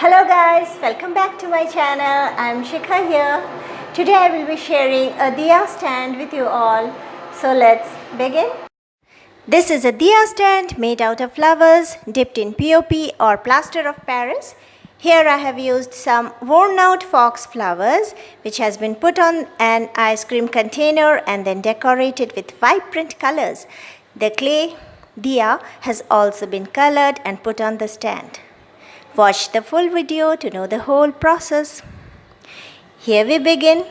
Hello guys, welcome back to my channel. I'm Sikha here. Today I will be sharing a Diya stand with you all. So let's begin. This is a Diya stand made out of flowers dipped in POP or plaster of Paris. Here I have used some worn out fox flowers which has been put on an ice cream container and then decorated with vibrant colors. The clay Diya has also been colored and put on the stand. Watch the full video to know the whole process. Here we begin.